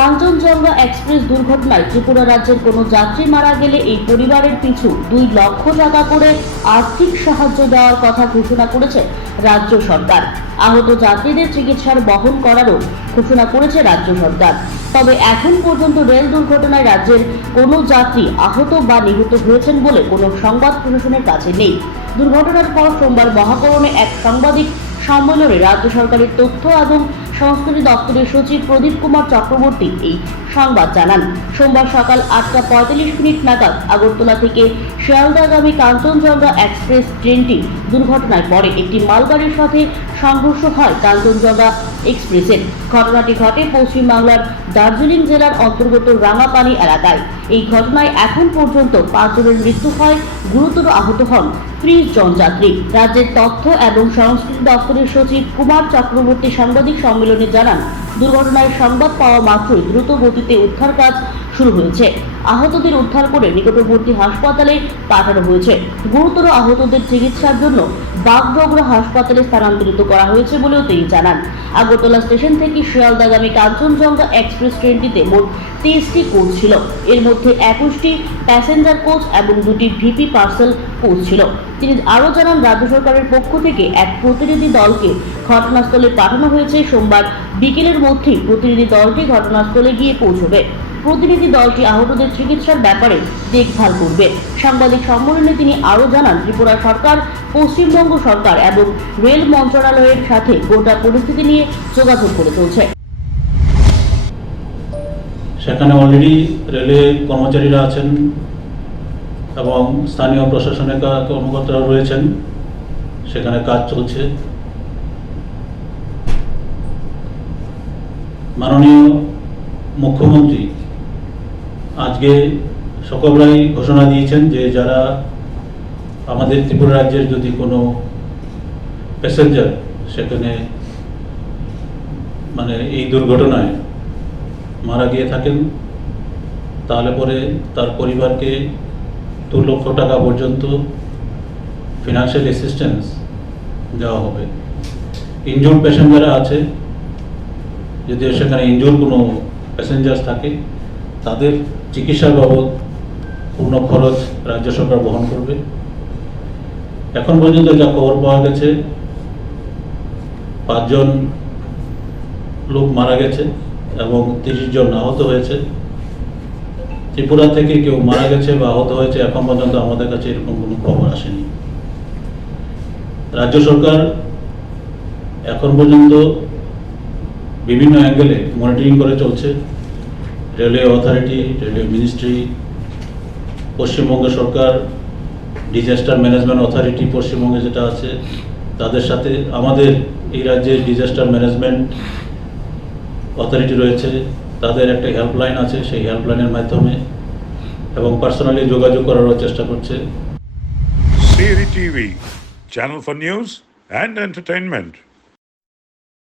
Kanchenjunga express দুর্ঘটনায় ত্রিপুরা রাজ্যের কোনো যাত্রী মারা গেলে এই পরিবারের পিছু দুই লক্ষ টাকা করে আর্থিক সাহায্য দেওয়ার কথা ঘোষণা করেছে রাজ্য সরকার। আহত যাত্রীদের চিকিৎসার বহন করারও ঘোষণা করেছে রাজ্য সরকার। তবে এখন পর্যন্ত রেল দুর্ঘটনায় রাজ্যের কোনো যাত্রী আহত বা নিহত হয়েছেন বলে কোনো সংবাদ প্রশাসনের কাছে নেই। দুর্ঘটনার পর সোমবার মহাকরণে এক সাংবাদিক সম্মেলনে রাজ্য সরকারের তথ্য এবং সংস্কৃতি দপ্তরের সচিব প্রদীপ কুমার চক্রবর্তী এই সংবাদ জানান। সোমবার সকাল আটটা পঁয়তাল্লিশ মিনিট নাগাদ আগরতলা থেকে শিয়ালদাগামী কাঞ্চনজঙ্ঘা এক্সপ্রেস ট্রেনটি দুর্ঘটনায় পড়ে। একটি মালগাড়ির সাথে সংঘর্ষ হয় কাঞ্চনজঙ্ঘা এক্সপ্রেসের। ঘটনাটি ঘটে পশ্চিমবাংলার দার্জিলিং জেলার অন্তর্গত রাঙাপানি এলাকায়। এই ঘটনায় এখন পর্যন্ত পাঁচজনের মৃত্যু হয়, গুরুতর আহত হন ত্রিশ জন যাত্রী। রাজ্যের তথ্য এবং সংস্কৃতি দপ্তরের সচিব কুমার চক্রবর্তী সাংবাদিক সম্মেলনে জানান, দুর্ঘটনায় সংবাদ পাওয়া মাত্রই দ্রুত গতিতে উদ্ধার কাজ শুরু হয়েছে। আহতদের উদ্ধার করে নিকটবর্তী হাসপাতালে পাঠানো হয়েছে। গুরুতর আহতদের চিকিৎসার জন্য বাগডোগরা হাসপাতালে স্থানান্তরিত করা হয়েছে বলেও তিনি জানান। আগরতলা স্টেশন থেকে শিয়ালদাগামী কাঞ্চনজঙ্ঘা এক্সপ্রেস ট্রেনটিতে মোট তেইশটি কোচ ছিল। এর মধ্যে একুশটি প্যাসেঞ্জার কোচ এবং দুটি ভিপি পার্সেল কোচ ছিল। তিনি আরও জানান, রাজ্য সরকারের পক্ষ থেকে এক প্রতিনিধি দলকে ঘটনাস্থলে পাঠানো হয়েছে। সোমবার বিকেলের মধ্যেই প্রতিনিধি দলটি ঘটনাস্থলে গিয়ে পৌঁছবে। প্রতিনিধি দলটি আহতদের চিকিৎসার ব্যাপারে দেখভাল করবে। সাংবাদিক সম্মেলনে তিনি আরও জানান, ত্রিপুরা সরকার, পশ্চিমবঙ্গ সরকার এবং রেল মন্ত্রণালয়ের সাথে গোটা পরিস্থিতি নিয়ে যোগাযোগ করে চলছে। সেখানে অলরেডি রেলে কর্মচারীরা আছেন এবং স্থানীয় প্রশাসনের কর্মকর্তারা রয়েছেন। সেখানে কাজ চলছে। মাননীয় মুখ্যমন্ত্রী আজকে সকলরাই ঘোষণা দিয়েছেন যে যারা আমাদের ত্রিপুরা রাজ্যের যদি কোনো প্যাসেঞ্জার সেখানে মানে এই দুর্ঘটনায় মারা গিয়ে থাকেন, তাহলে পরে তার পরিবারকে দু লক্ষ টাকা পর্যন্ত ফিনান্সিয়াল অ্যাসিস্ট্যান্স দেওয়া হবে। ইনজুর প্যাসেঞ্জাররা আছে, যদি সেখানে ইনজুর কোনো প্যাসেঞ্জার থাকে তাদের চিকিৎসা বাবদ পূর্ণ খরচ রাজ্য সরকার বহন করবে। এখন পর্যন্ত যা খবর পাওয়া গেছে, পাঁচজন লোক মারা গেছে এবং তিরিশ জন আহত হয়েছে। ত্রিপুরা থেকে কেউ মারা গেছে বা আহত হয়েছে, এখন পর্যন্ত আমাদের কাছে এরকম কোনো খবর আসেনি। রাজ্য সরকার এখন পর্যন্ত বিভিন্ন অ্যাঙ্গেলে মনিটরিং করে চলছে। Railway authority railway ministry Paschimbanga সরকার ডিজাস্টার ম্যানেজমেন্ট অথরিটি পশ্চিমবঙ্গে যেটা আছে তাদের সাথে আমাদের এই রাজ্যের ডিজাস্টার ম্যানেজমেন্ট অথরিটি রয়েছে তাদের একটা হেল্পলাইন আছে সেই হেল্পলাইনের মাধ্যমে এবং পার্সোনালি যোগাযোগ করারও চেষ্টা করছে TV, channel for news and entertainment.